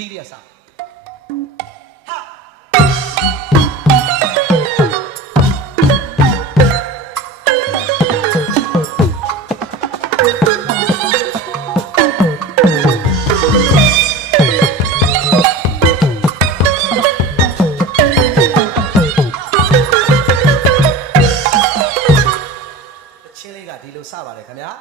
ဒီရစားချင်းလေးကဒီလိုစပါတယ်ခင်ဗျာ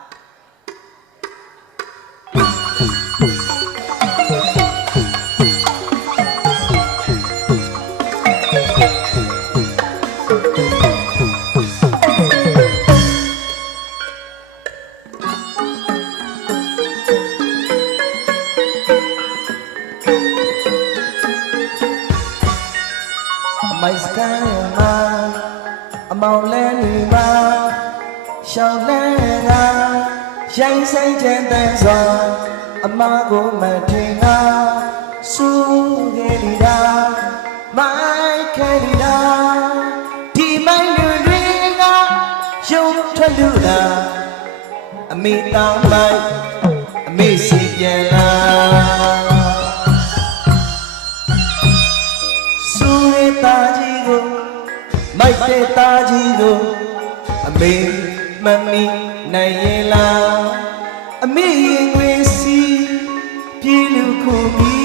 မိုက်စကန်မှာအမောင်လဲနေမှာရှောင်းလဲငါရိုင်းဆိုင်တဲ့တဲ့စွာအမကိုမထင်ငါစူးခဲ့လီတာမိုက်ခဲလီတာဒီမိုက်လူတွေကရုံထွက်လူတာအမေတောင်းလိုက်အမေစီပြန်လာတာကြီးကိုမိုက်တဲ့တာကြီးကိုအမေမမီနိုင်ရင်လားအမေရင်ခွေစီပြေးလူခုမီ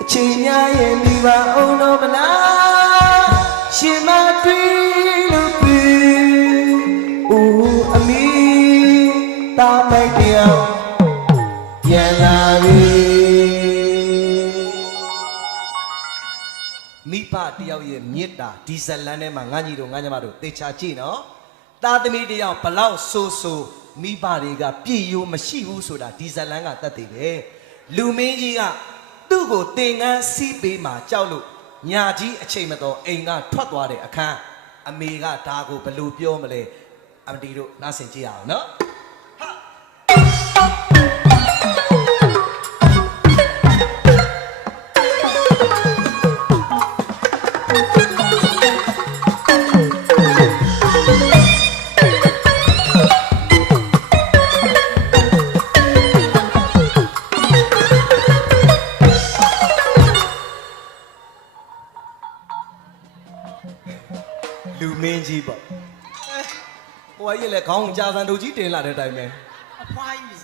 အချိန်များရဲ့မိဘအောင်တော့မလားရှင်မတွေ့လို့ပြီဦးအမေတာမိုက်တရားပြန်လာပြီမိဘတယောက်ရဲ့မေတ္တာဒီဇလန်ထဲမှာငါညီတို့ငါညီမတို့သေချာကြည့်နော်သားသမီးတယောက်ဘလောက်ဆိုးမိဘတွေကပြည့်ရိုးမရှိဘူးဆိုတာဒီဇလန်ကတတ်သေးတယ်လူမင်းကြီးကသူ့ကိုတင်ငန်းစီးပေးမှကြောက်လို့ညာကြီးအချိန်မတော်အိမ်ကထွက်သွားတဲ့အခန်းအမေကဒါကိုဘယ်လိုပြောမလဲအမတီတို့နားဆင်ကြည့်ရအောင်နော်လူမင်းကြီးပေါ့ဟိုကြီးလည်းခေါင်းကြာစံတို့ကြီးတင်လာတဲ့အတိုင်းပဲအဖွားကြီး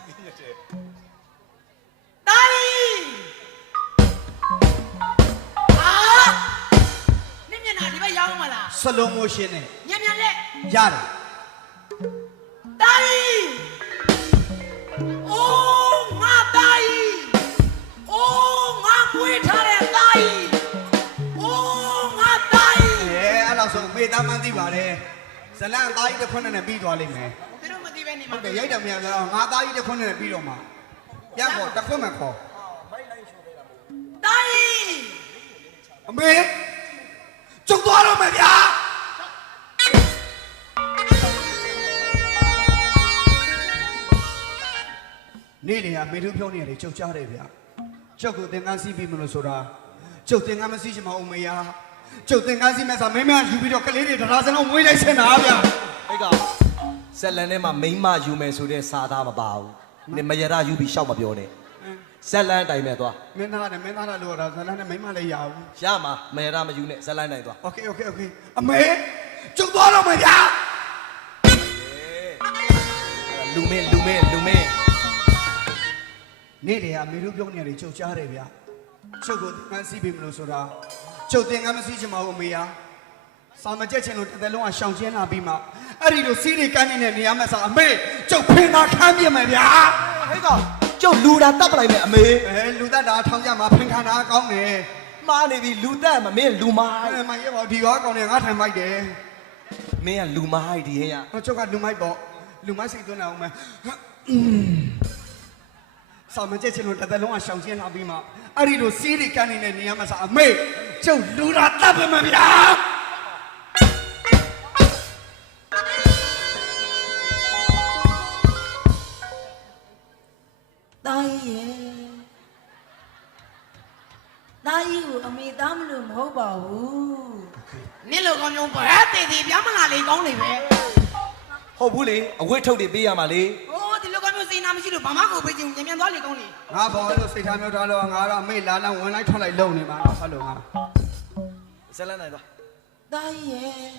တိုင်းနင်းမျက်နှာဒီဘက်ရောက်မလားစလုံးမိုရှင်နဲ့ညံ့လက်ရတယ်တိုင်းအိုးငါတိုင်းအိုးငါမွေးထားတဲ့တိုင်းအိုးငါတိုင်းအဲ့လောက်ဆိုမေသားမှန်းသိပါတယ်ဇလန်သားကြီးတစ်ခွန်းနဲ့ပြီးသွားလိမ့်မယ်သူတို့မသိပဲနေမှာဟုတ်တယ်ရိုက်တယ်မြန်ဆိုတော့ငါသားကြီးတစ်ခွန်းနဲ့ပြီးတော့မှာပြန်ခေါ်တစ်ခွန်းမှခေါ်တိုင်းအမေကျုပ်သွားတော့မယ်ဗျာနေ့လေအမေတို့ပြောနေရတယ်ကျုပ်ကြားတယ်ဗျာကျုပ်ကိုသင်္ကန်းစီးပြီးမလို့ဆိုတာကျုပ်သင်္ကန်းမစီးချင်ပါဦးမေယာကျုပ်သင်္ကန်းစီးမဲ့ဆိုမင်းမယူပြီးတော့ကလေးတွေတရားစလုံးမွေးလိုက်စင်တာဗျာအဲ့ကဇက်လန်ထဲမှာမိန်းမယူမယ်ဆိုတဲ့စာသားမပါဘူးနင်မရရယူပြီးရှောက်မပြောနဲ့ဇက်လန်တိုင်းမဲ့သွားမင်းသားလို့တော့ဇက်လန်နဲ့မိန်းမလည်းရဘူးရမှာမရရမယူနဲ့ဇက်လန်တိုင်းသွားโอเคအမေကျုပ်သွားတော့မယ်ဗျာလူမင်းနေ့လေအမေတို့ပြောနေရတယ်ကျုပ်ကြားတယ်ဗျာကျုပ်ကိုသင်္ကန်းစီးပြီးမလို့ဆိုတာကျုပ်သင်္ကန်းမစီးချင်ပါဘူးအမေယာစာမကြက်ချင်လို့တစ်သက်လုံးကရှောင်ကျဉ်လာပြီးမှအဲ့ဒီလိုစီးတွေကန်းနေတဲ့နေရာမှာဆိုအမေကျုပ်ဖင်သာခမ်းပြမယ်ဗျာဟဲ့ကောင်ကျုပ်လူတာတတ်ပလိုက်မယ်အမေလူတတ်တာထောင်းကြမှာဖင်ခါနာကောင်းတယ်မှားနေပြီလူတတ်မမင်းလူမိုင်းမရဲပါဒီရောကောင်းနေငါထိုင်မိုက်တယ်မင်းကလူမိုင်းဒီဟဲ့ရကျုပ်ကလူမိုက်ပေါ့လူမိုက်စိတ်သွင်းအောင်မယ်စာမကြက်ချင်လို့တစ်သက်လုံးကရှောင်ကျဉ်လာပြီးမှအဲ့ဒီလိုစီးတွေကန်းနေတဲ့နေရာမှာဆိုအမေကျုပ်လူတာတတ်ပါမယ်ဗျာတိုင်းရဲ့တိုင်းကိုအမေသားမလို့မဟုတ်ပါဘူးနင့်လိုကောင်းမျိုးဘယ်တည်တည်ပြမလာလေကောင်းနေပဲဟုတ်ဘူးလေအဝတ်ထုတ်တွေပေးရမှာလေဟိုဒီလိုကောင်းမျိုး သေးနာမရှိလို့ဘာမှကိုပေးချင်မြန်မြန်သွားလေကောင်းလေ ငါဘောလို့စိတ်ထားမျိုးထားလို့ငါတော့အမေလာလာဝင်လိုက်ထွက်လိုက်လုံနေမှာတော့ဆက်လို့ငါ ဇလန်းနိုင်သွား တာကြီးရဲ့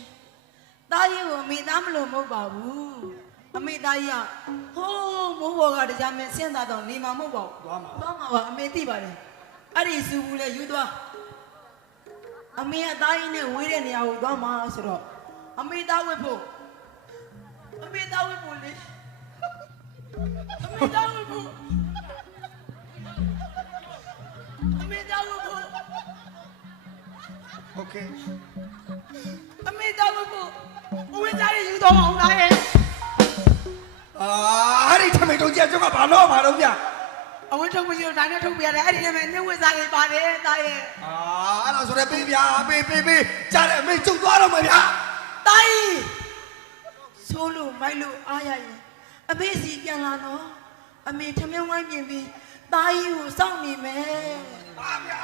တာကြီးကိုအမေသားမလို့မဟုတ်ပါဘူးအမေသားကြီးကဟိုးမိုးဘော်ကတရားမဲ့ဆင်းသားတော့နေမှာမဟုတ်ပါဘူးသွားမှာပါအမေသိပါတယ်အဲ့ဒီစုဘူးလဲယူသွားအမေကတာကြီးနဲ့ဝေးတဲ့နေရာကိုသွားမှာဆိုတော့အမေသားဝတ်ဖို့လေအမေသားဝတ်ဖို့ အမေသားဝတ်ဖို့ โอเค အမေသားဝတ်ဖို့ဝေးသားရေးယူတော့အောင်လားရဲ့ အဲ့ဒီထမိန်တို့ကြီးကဘာလို့ဗျ အဝတ်ထုတ်မရှိလို့ဒါနဲ့ထုတ်ပြရတယ်အဲ့ဒီထဲမှာညဝတ်စားလေးပါတယ်တာရဲ့ အဲ့ဒါဆိုရဲပေးဗျာပေးကြားတယ်အမေကျုပ်သွားတော့မယ်ဗျာ တာကြီးဆိုးလို့မိုက်လို့အားရရင်အမေစီပြန်လာတော့အမေထမင်းဝိုင်းပြင်ပြီးတာကြီးကိုစောင့်နေမယ် ပါဗျာ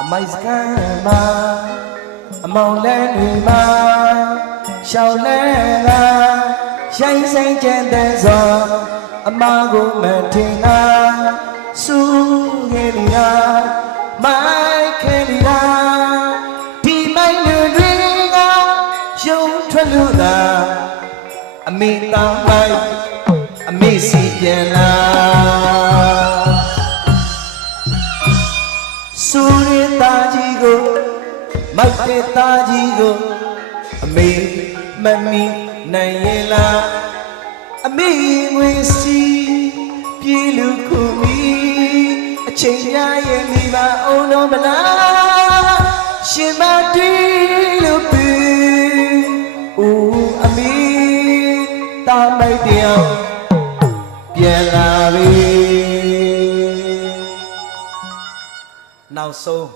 အမိုက်စကန်မှာအမောင်လဲတွေမှာရှောင်းလဲကရှိုင်းဆိုင်ကျန်တဲ့ဇောအမကိုမထင်တာစူးခဲ့လီရာမိုက်ခဲလီရာဒီမိုက်လူတွေကရုံထွက်လို့သာအမေတောင်းလိုက်အမေစီပြန်လာစူရတာကြီးကိုမိုက်တဲ့တာကြီးကိုအမေမမီနိုင်ရဲ့လားအမေငွေစီပြေလူခုမီအချိန်များရဲ့မိမအောင်တော့မလားရှင်မတွေ့လို့ပြီဦးအမေတာမိုက်တရားပြန်လာပြီနောက်ဆုံး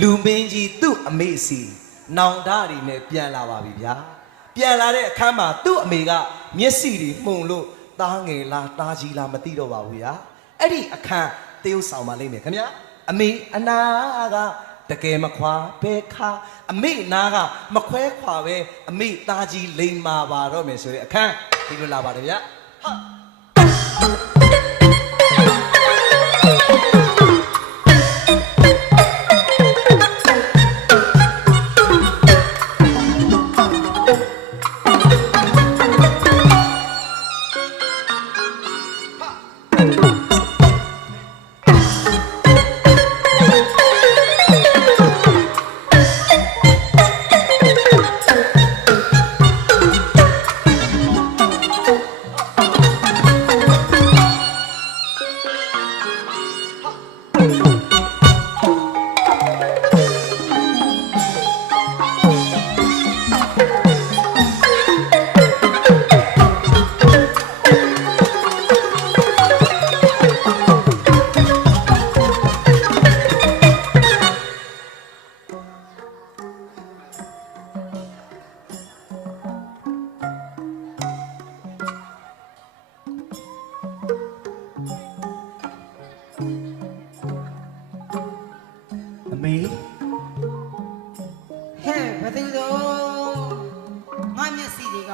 လူမင်းကြီးသူ့အမေစီနောင်တတွေနဲ့ပြန်လာပါပြီဗျာပြန်လာတဲ့အခန်းမှာသူ့အမေကမျက်စိတွေမှုန်လို့သားငယ်လားသားကြီးလားမသိတော့ပါဘူးဗျာအဲ့ဒီအခန်းတရုပ်ဆောင်ပါလိမ့်မယ်ခင်ဗျာအမေအနာကတကယ်မခွာဘဲခါအမေနာကမခွဲခွာပဲအမေသားကြီးလိမ်မာပါတော့မယ်ဆိုတဲ့အခန်းဒီလိုလာပါတယ်ဗျာဟာအမေ ဟဲ့ဘယ်သူတော့ငါမျက်စိတွေက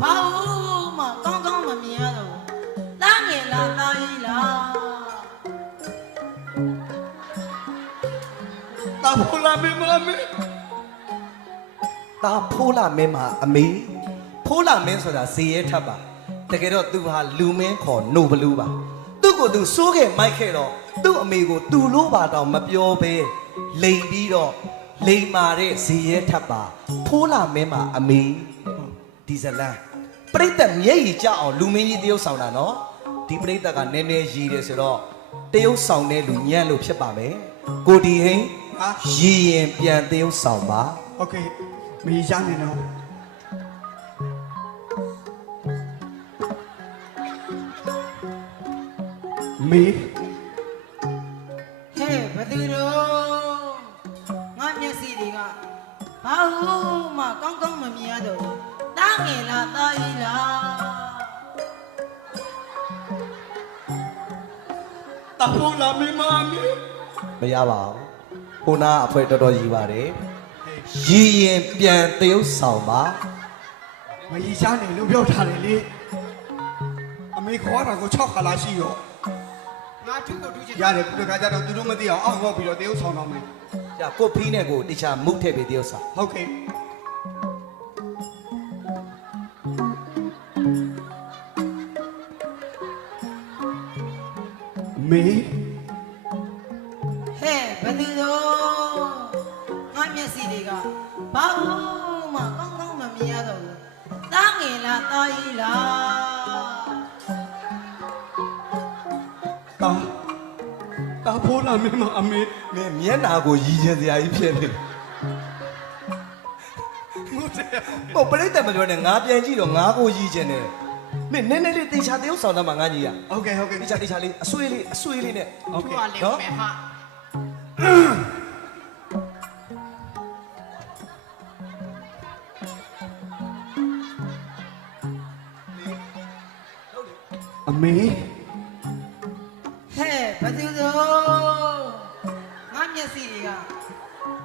ဘာလို့မှကောင်းကောင်းမမြင်ရတော့တားငယ်လားတားကြီးလား တာဖို့လာမေမအမေ တာဖိုးလာမင်းမှာအမေဖိုးလာမင်းဆိုတာဇေယျထပ်ပါတကယ်တော့သူဟာလူမင်းခေါ်နိုဘလူးပါသူ့ကိုသူစိုးခဲ့မိုက်ခဲ့တော့သူ့အမေကိုသူ့လို့ပါတော့မပြောဘဲလိန်ပြီးတော့လိန်မာတဲ့ဇေယျထပ်ပါဖိုးလာမင်းမှာအမေဒီဇလန်ပြိတ္တမျက်ရည်ကျအောင်လူမင်းကြီးတရုပ်ဆောင်တာနော်ဒီပြိတ္တကနည်းနည်းရည်တယ်ဆိုတော့တရုပ်ဆောင်တဲ့လူညံ့လို့ဖြစ်ပါမယ်ကိုဒီဟိန်းရည်ရင်ပြန်တရုပ်ဆောင်ပါ โอเคမီးရနေတော့မီး ဟဲ့ဘယ်သူတော့ငါမျက်စိတွေကဘာလို့မှကောင်းကောင်းမမြင်ရတော့တားငယ်လားတားကြီးလား တာဖို့လာမေမအမေ မရပါဘူး ဟိုနာအဖွဲတော်တော်ကြီးပါတယ်ရည်ရင်ပြန်တရုပ်ဆောင်ပါ မကြီးရှားနေလို့ပြောထားတယ်လေအမေခေါ်တာကို6ခါလာရှိရောငါထုကိုထုချင်ရတယ်ဒီခါကျတော့သူတို့မသိအောင်အောက်ဟော့ပြီးတော့တရုပ်ဆောင်တော့မယ် ။ကြာကိုဖီးနဲ့ကိုတခြားမုတ်ထည့်ပေးတရုပ်ဆောင် ဟုတ်ကဲ့မေ ဟဲ့ဘယ်သူတော့ငါမျက်စိတွေကဘာလို့မှကောင်းကောင်းမမြင်ရတော့ဘူးတားငယ်လားတားကြီးလား တာဖိုးလာမင်းမအမေ ။မင်းမျက်နာကိုရည်ချင်စရာကြီးဖြစ်နေတယ် ဟုတ်တယ် ။ဟိုပြိတ္တမပြောနဲ့ငါပြန်ကြည့်တော့ငါကိုရည်ချင်တယ်။မင်းနည်းနည်းလေးတေချာတရုပ်ဆောင်တော့မှငါညီရ ဟုတ်ကဲ့ဟုတ်ကဲ့ ။တေချာလေးအဆွေးလေးနဲ့ ဟုတ်ကဲ့ နော်မယ်ဟာ အမေ ဟဲ့ဘယ်သူတော့ငါမျက်စိတွေက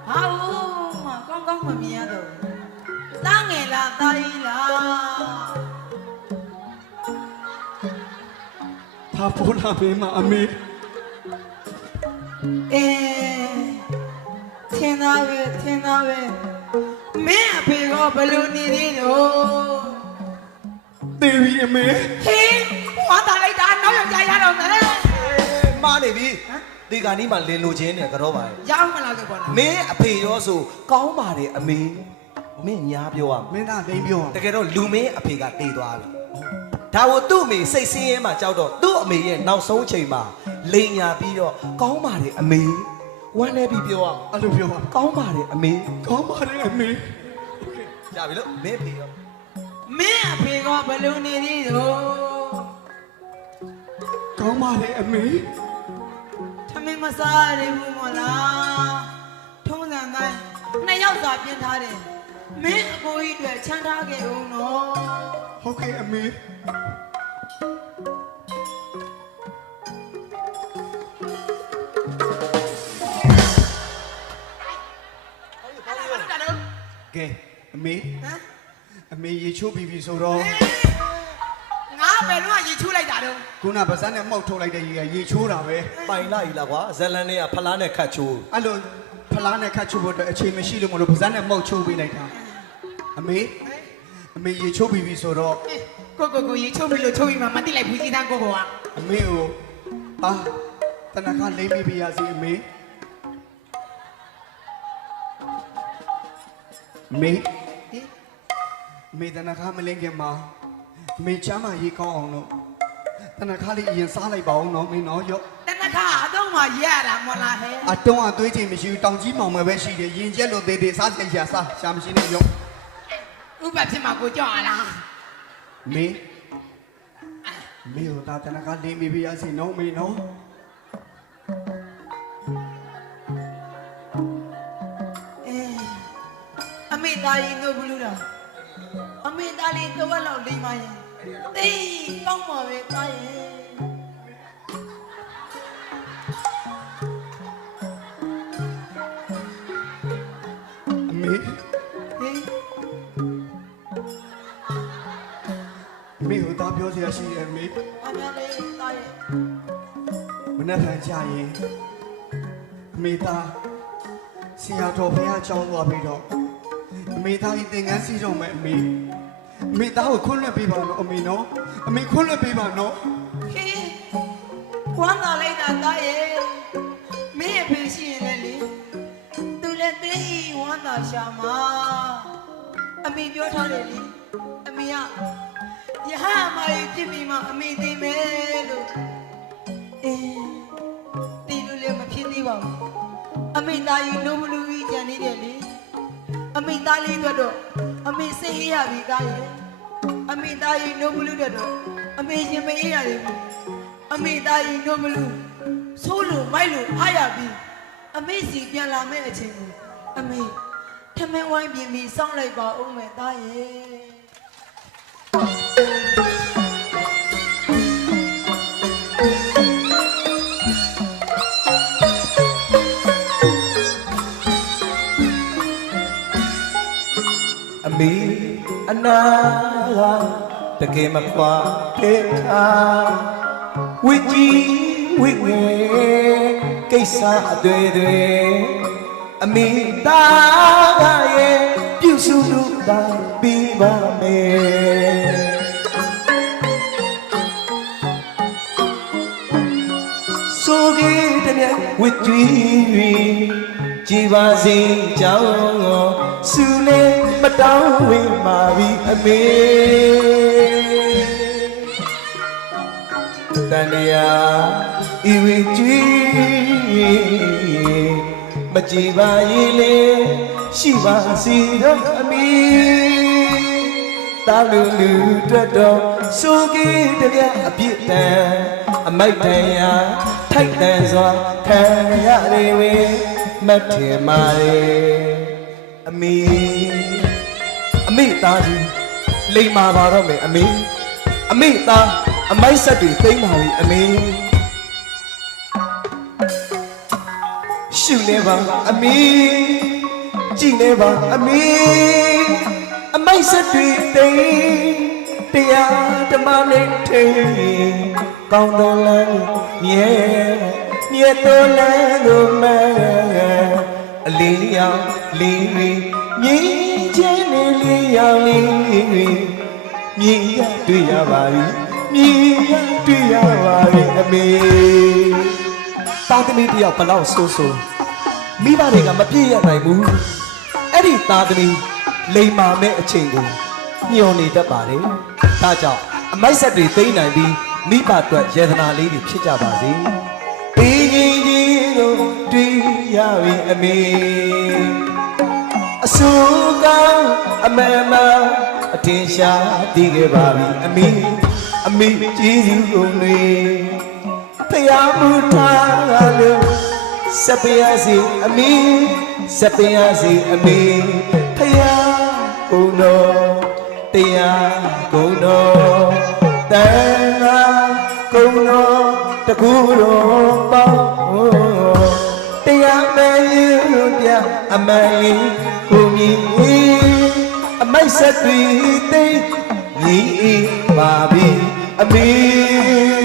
ဘာလို့မှကောင်းကောင်းမမြင်ရတော့ဘူးတားငယ်လားတားကြီးလား တာဖိုးလာမင်းမအမေ အေးထင်သားပဲမင်းအဖေကဘယ်လိုနေသေးတော့ တေးပြီအမေ ဟင်းဝါတာလိုက်တာနောက်ရောက်ကြရတော့မယ် ။မားနေပြီ။ဒီကနေ့မှလင်လိုချင်းနဲ့ကတော့ပါရဲ့ ရောက်မလာတော့ဘော ။မင်းအဖေရောဆိုကောင်းပါတယ်အမေ။မင်းညာပြောရ မင်းသားလိမ့်ပြော တကယ်တော့လူမင်းအဖေကတေးသွားပြီဒါကိုသူ့အမေစိတ်ဆင်းရဲမှကြောက်တော့သူ့အမေရဲ့နောက်ဆုံးချိန်မှာလိန်ညာပြီးတော့ကောင်းပါတယ်အမေဝမ်းနေပြီးပြောရ အဲ့လိုပြော ကောင်းပါတယ်အမေ ကောင်းပါတယ်အမေ ကြပြီလို့မင်းဖေရော မင်းအဖေကဘယ်လိုနေသေးတော့ ကောင်းပါတယ်အမေ သမင်းမစားရဘူးမလားထုံးစံတိုင်းနှစ်ယောက်စာပြင်ထားတယ်မင်းအကိုကြီးတွေချမ်းထားခဲ့ဦးနော် ဟုတ်ကဲ့အမေ ကဲအမေ ဟမ် အမေရေချိုးပြီးပြီဆိုတော့ ငါဘယ်တော့ရေချိုးလိုက်တာတော့ ခုနပါဇက်နဲ့မှုတ်ထုတ်လိုက်တဲ့ရေကရေချိုးတာပဲ ပိုင်လာကြီးလားကွာဇလန်နဲ့ကဖလားနဲ့ခတ်ချိုး အဲ့လိုဖလားနဲ့ခတ်ချိုးဖို့အတွက်အခြေမရှိလို့မလို့ပါဇက်နဲ့မှုတ်ချိုးပေးလိုက်တာအမေရေချိုးပြီးပြီဆိုတော့ ကိုရေချိုးပြီးလို့ချိုးပြီးမှမတိလိုက်ဘူးစီတန်းကိုကအ မေကိုတနခါလိမ့်ပြီးပြရစီအမေမေတနခါမလင်းခင်မှာမေချမ်းမရေကောင်းအောင်လို့တနခါလေးရင်စားလိုက်ပါအောင်နော်မင်းနော်ရော့ တနခါအတော့မှရရတာမလားဟဲ့ အတုံးအသွေးချိန်မရှိဘူးတောင်ကြီးမောင်မယ်ပဲရှိတယ်ရင်ကျက်လို့သေးသေးစားစိတ်ရှာစားရှာမရှိနဲ့ရော့ ဥပဖြစ်မှာကိုကြောက်ရလား မေကိုတနခါလိမ့်ပြီးပြရစီနော်မေနော် အမေသားရင်တို့ဘူးလို့တော့အမေသားလေးတော့လောက်လိမ့်ပါရင်တေးကောင်းပါပဲသားရင် အမေ ဟေး မေကိုသားပြောစရာရှိတယ်မေ အမေလေးသားရင် မနေ့ကကြာရင်မေသားဆရာတော်ဘုရားကျောင်းသွားပြီးတော့မေသားဤသင်္ကန်းစီတော့မယ်မေသားကိုခွန်းလွှတ်ပေးပါနော်အမေနော်အမေခွန်းလွှတ်ပေးပါနော် ဟေးဝမ်းသာလိုက်တာသားရင်မင်းအဖေရှိရင်လည်းလေသူလည်းတေးဝမ်းသာရှာမှာအမေပြောထားတယ်လေအမေကယဟအမကြီးဖြစ်ပြီးမှအမေသိမယ်လို့အေးတီလို့လည်းမဖြစ်သေးပါဘူးအမေသားရင်လုံးမလူကြီးကြံနေတယ်လေအမေသားလေးတို့တော့အမေစိတ်အေးရပြီသားရဲ့အမေသားရင်လုံးမလူတော့အမေရင်မအေးရဘူးအမေသားရင်လုံးမလူဆိုးလို့မိုက်လို့အားရပြီအမေစီပြန်လာမဲ့အချိန်ကိုအမေထမင်းဝိုင်းပြင်ပြီးစောင့်လိုက်ပါဦးမယ်သားရဲ့ နာတကယ်မခွာတဲ့ခါဝိကြီးဝိငယ်ကိစ္စအတွေ့တွေအမိသားရဲ့ပြုစုလို့သာပြီးပါမယ်ဆိုကြီးတဲ့မြတ်ဝိကြီးကြည်ပါစေကြောင်းဆူလေးမတောင်းဝေးမာပြီအမေတန်လျာဤဝိကြီးမကြည်ပါရင်လေရှိပါစီတော့အမေတာလူလူတွေ့တော့ဆိုကြီးတပြအပြစ်တန်အမိုက်တန်ရာထိုက်တန်စွာခံရတယ်ဝေမတ်ထေမာရေအမေသားကြီးလိမ္မာပါတော့မယ်အမေသားအမိုက်ဆက်တွေသိမ့်ပါပြီအမေရှုနေပါအမေကြည့်နေပါအမေအမိုက်ဆက်တွေသိမ့်တရားဓမ္မနဲ့ထိကောင်းတော်လမ်းမြဲတော်လမ်းကိုမဲအလေးရောင်လေးမြင်းချင်းလေးရောင်လေးမြင်းရတွေ့ရပါပြီမြင်းရတွေ့ရပါပြီအမေသားသမီးတယောက်ဘလောက်ဆိုးမိဘတွေကမပြည့်ရနိုင်ဘူးအဲ့ဒီသားသမီးလိမ္မာမဲ့အချိန်ကိုညှော်နေတတ်ပါတယ်ဒါကြောင့်အမိုက်ဆက်တွေသိမ့်နိုင်ပြီးမိဘအတွက်ယေဒနာလေးတွေဖြစ်ကြပါစေဘေးကြီးကြီးကိုတွေ့ရပြီအမေအဆူကောင်းအမေမအထင်ရှားသိခဲ့ပါပြီအမေကျေးဇူးကုန်တွေဖယားမူထားလို့စပရစီအမေစပရစီအမေဖယားကုန်တော်တရားကုန်တော်တန်ခါကုန်တော်တကူတော်ပေါင်းတရားမယူပြအမလေးကိုမြည်အမိုက်ဆက်တွေသိညီပါပြီအမေ